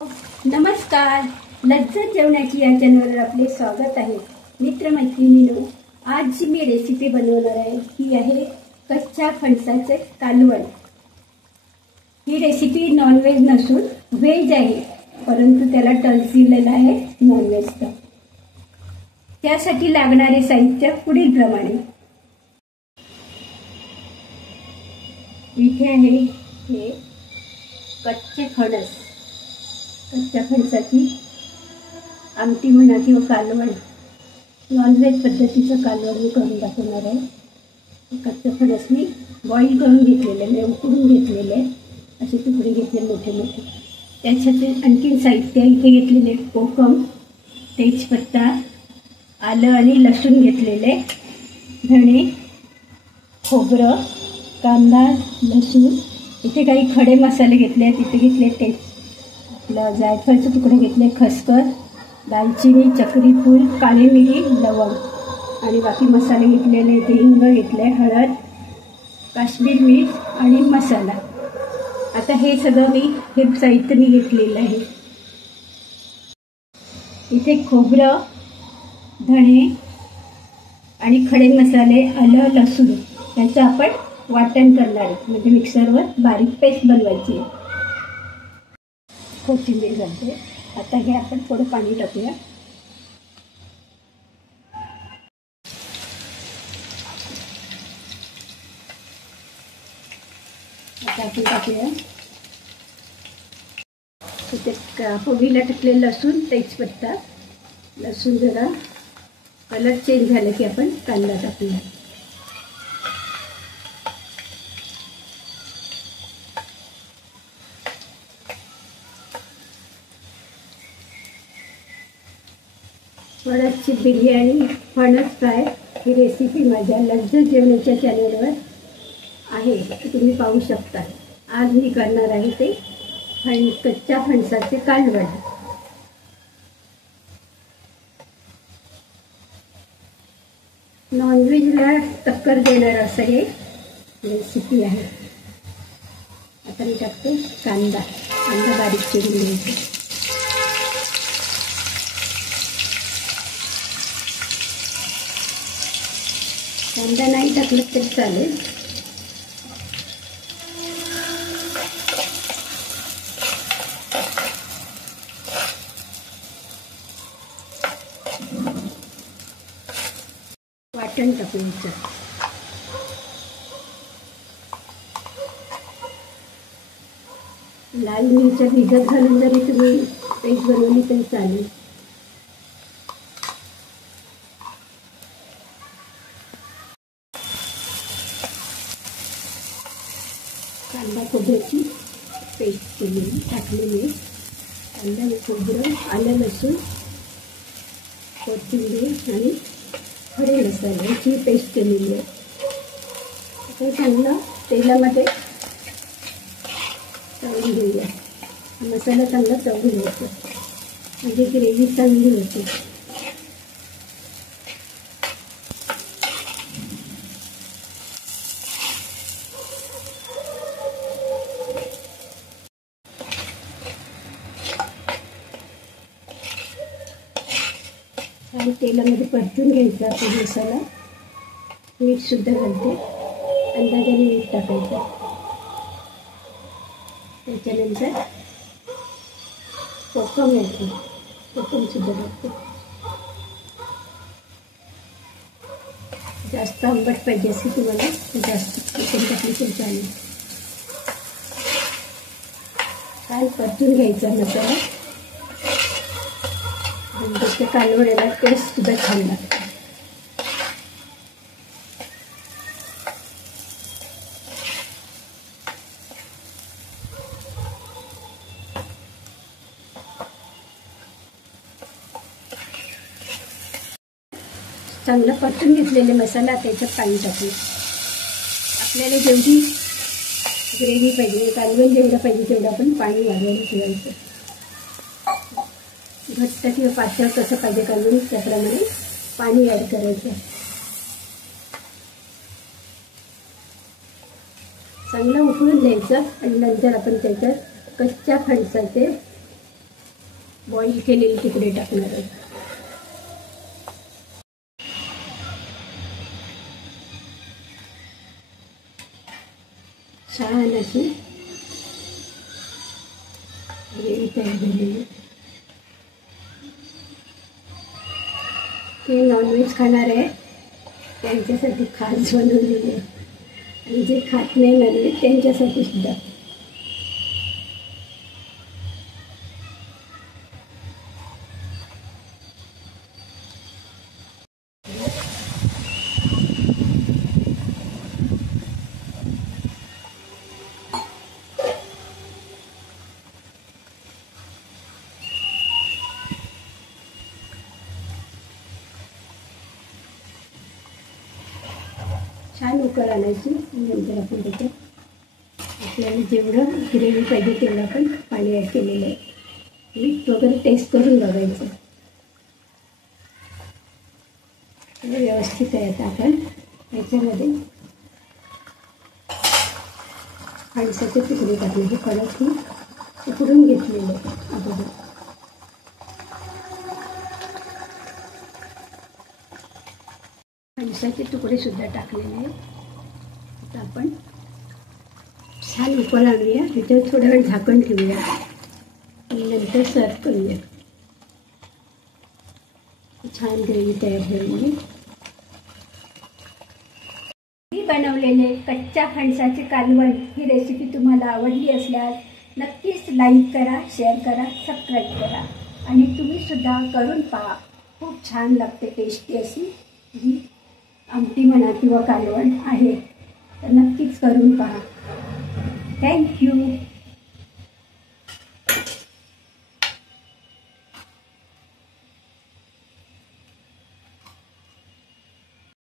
नमस्कार, लज्जत जेवणाची या चॅनलवर आपले स्वागत आहे. मित्रमैत्रिणींनो, आज जी मी रेसिपी बनवणार आहे ती आहे कच्च्या फणसाचे कालवण. ही रेसिपी नॉनव्हेज नसून व्हेज आहे, परंतु त्याला टच दिलेला आहे नॉनव्हेजचा. त्यासाठी लागणारे साहित्य पुढील प्रमाणे. इथे आहे हे कच्चे फणस. कच्च्या फणसाची आमटी म्हणा किंवा कालवण, नॉनव्हेज पद्धतीचं कालवण मी करून दाखवणार आहे. कच्चे फणस मी बॉईल करून घेतलेले, म्हणजे उकडून घेतलेले, असे तुकडे घेतले मोठे मोठे. त्याच्यात आणखीन साहित्य इथे घेतलेले कोकम, तेजपत्ता, आलं आणि लसूण घेतलेले, धणे, खोबरं, कांदा, लसूण. इथे काही खडे मसाले घेतले आहेत. इथे घेतले आपलं जायफळचे तुकडे घेतले, खसखस, दालचिनी, चक्री फूल, काळी मिरी, लवंग आणि बाकी मसाले घेतलेले. इथे हिंग घेतले, हळद, काश्मीर मिर्च आणि मसाला. आता हे सगळं हे साहित्य मी घेतलेलं आहे. इथे खोबरं, धणे आणि खडे मसाले, आलं, लसूण याचं आपण वाटण करणार आहे, म्हणजे मिक्सरवर बारीक पेस्ट बनवायची आहे. कोथिंबीर घालते. आता हे आपण थोडं पाणी टाकूया. आता आपण टाकूया इथे फोडणीला टाकले लसूण, तेजपत्ता. लसूण जरा कलर चेंज झाला की आपण कांदा टाकूया. फणसची बिर्याणी, फणस फ्राय ही रेसिपी माझ्या लज्जत जेवणाच्या चॅनलवर आहे, तुम्ही पाहू शकता. आज मी करणार आहे ते कच्च्या फणसाचे कालवण. नॉनव्हेजला टक्कर देणार असं हे रेसिपी आहे. आता मी टाकते कांदा. कांदा बारीक चिरून घ्यायचा. कांदा नाही टाकलं तरी चालेल. वाटण टाकून लाल मिरच्या भिजत घालून जरी तुम्ही पेस्ट बनवली तरी चालेल. कांदा खोबऱ्याची पेस्ट केलेली टाकलेली. कांदा, खोबरं, आलं, लसूण, कोथिंबीर आणि खडे मसाल्याची पेस्ट केलेली आहे. ते चांगलं तेलामध्ये तळून घेऊया. मसाला चांगला तळून घ्यायचा, म्हणजे ग्रेव्ही चांगली होते. आणि तेलामध्ये परतून घ्यायचा तो मसाला. मीठ सुद्धा घालते, अंदाजाने मीठ टाकायचं. त्याच्यानंतर कोकम घालते, कोकम सुद्धा टाकते. जास्त आंबट पाहिजे असेल तुम्हाला जास्त कोकम टाकली तरी चालेल. छान परतून घ्यायचा मसाला, म्हणजे कालवणाला टेस्ट सुद्धा छान लागते. चांगला परतून घेतलेले मसाला त्याच्यात पाणी टाकून आपल्याला जेवढी ग्रेव्ही पाहिजे, कालवण जेवढं पाहिजे तेवढं आपण पाणी वाढवून ठेवायचं. घट्ट किंवा पातळ कसं पाहिजे कालवण त्याप्रमाणे पाणी ॲड करायचं. चांगलं उकळून द्यायचं आणि नंतर आपण त्याच्यात कच्च्या फणसाचे बॉईल केलेली तिकडे टाकणार आहे. छान अशी ग्रेव्ही तयार झालेली. ते नॉनव्हेज खाणार आहे त्यांच्यासाठी खास बनवलेली आहे, आणि जे खात नाही नॉनव्हेज त्यांच्यासाठी सुद्धा. छान उकळ आणायची. नंतर आपण त्याच्यात आपल्याला जेवढं ग्रेव्ही पाहिजे तेवढं आपण पाणी ॲड केलेलं आहे. मीठ वगैरे टेस्ट करून बघायचं. व्यवस्थित आहे. आता आपण याच्यामध्ये फणसाचे तुकडे टाकले. कडक मी उकडून घेतलेले अगोदर. फणसाचे तुकडे सुद्धा टाकलेले आहेत. आता आपण छान उकळ आणूया. ह्याच्यावर थोडा वेळ झाकण ठेवूया आणि नंतर सर्व करूया. छान ग्रेव्ही तयार झालेली. मी बनवलेले कच्च्या फणसाचे कालवण ही रेसिपी तुम्हाला आवडली असल्यास नक्कीच लाईक करा, शेअर करा, सबस्क्राईब करा आणि तुम्ही सुद्धा करून पहा. खूप छान लागते, टेस्टी अशी ही आमटी म्हणा किंवा कालवण आहे, तर नक्कीच करून पहा. थँक्यू.